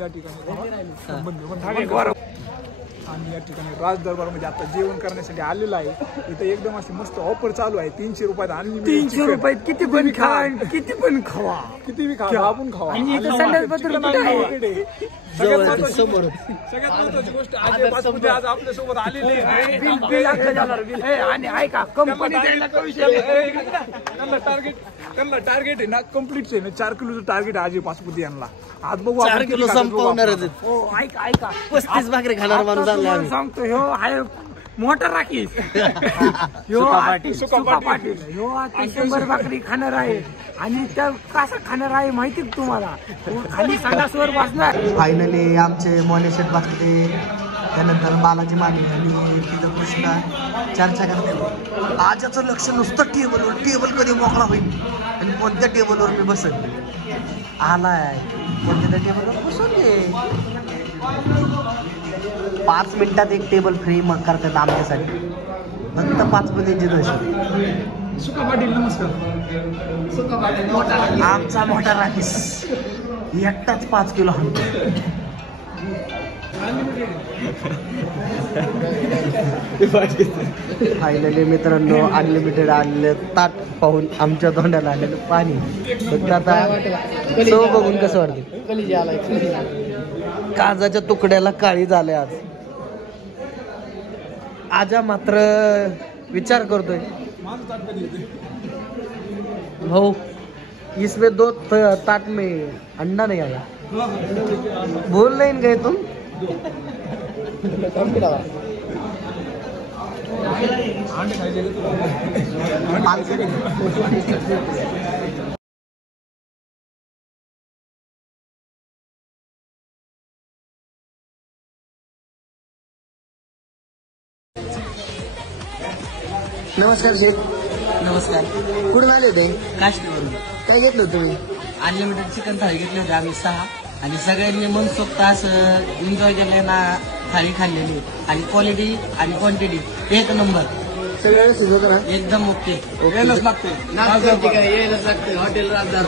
या ठिकाणी आणि या ठिकाणी राज दरबार मध्ये आता जेवण करण्यासाठी आलेलं आहे. इथे एकदम अशी मस्त ऑफर चालू आहे. 300 रुपयात आणि 300 रुपयात किती पण खा, किती पण खावा, किती बी खा, आपण खावा. आणि इथं संडास बाथरूम सगळ्यात महत्वाची गोष्ट आज पाचपुते आज आपल्या सोबत आलेले आणि ऐका कंपनी त्यांना टार्गेट आहे ना कम्प्लीट आहे ना 4 किलोचं टार्गेट आहे आज पाचपुते यांना. आज बघू 4 किलो संपवणार. हो ऐका ऐका 35 भाकरी खाणार माणूस तुम्हाला सांगतो ह्यो आहे मोठा राखीस ह्यो सुका पाटील ह्यो आता 100 भाकरी खाणार आहे. आणि त्या कसं खाणार आहे माहिती तुम्हाला, खाली संडासवर बसणार. फायनली आमचे मोनेशेट बास्केट त्यानंतर बालाजी माने आणि तिथं कृष्णा चर्चा करते. आज याचं लक्ष नुसतं टेबलवर, टेबल कधी मोकळा होईल आणि कोणत्या टेबलवर मी बसेल. आलाय कोणत्या टेबलवर बसून घे. 5 मिनिटात एक टेबल फ्री मग करतात आमच्यासाठी. फक्त 5 मिनिटांची दर्शन. सुका पाटील नमस्कार. आमचा मोठा राखीस एकटाच 5 किलो आणतो. फायनली मित्रांनो अनलिमिटेड आणलं ताट पाहून आमच्या तोंडाला आलेलं पाणी. फक्त आता चव बघून कसं वाटतं. काजाच्या तुकड्याला काळी झाले आज. आजा मात्र विचार करतोय भाऊ इसमें 2 ताट में अंडा नहीं आया. बोल नहीं गए तुम. नमस्कार शेठ. नमस्कार. कुठून आले होते? काश्मीरवरून. काय घेतलं होतं तुम्ही? अनलिमिटेड चिकन थाळी घेतली होती आम्ही 6 आणि सगळ्यांनी मनसोक्त असं एन्जॉय केलं ना. थाळी खाल्लेली आणि क्वालिटी आणि क्वांटिटी एक नंबर. सगळ्या एकदम ओके. यायलाच लागते हॉटेल राजदार.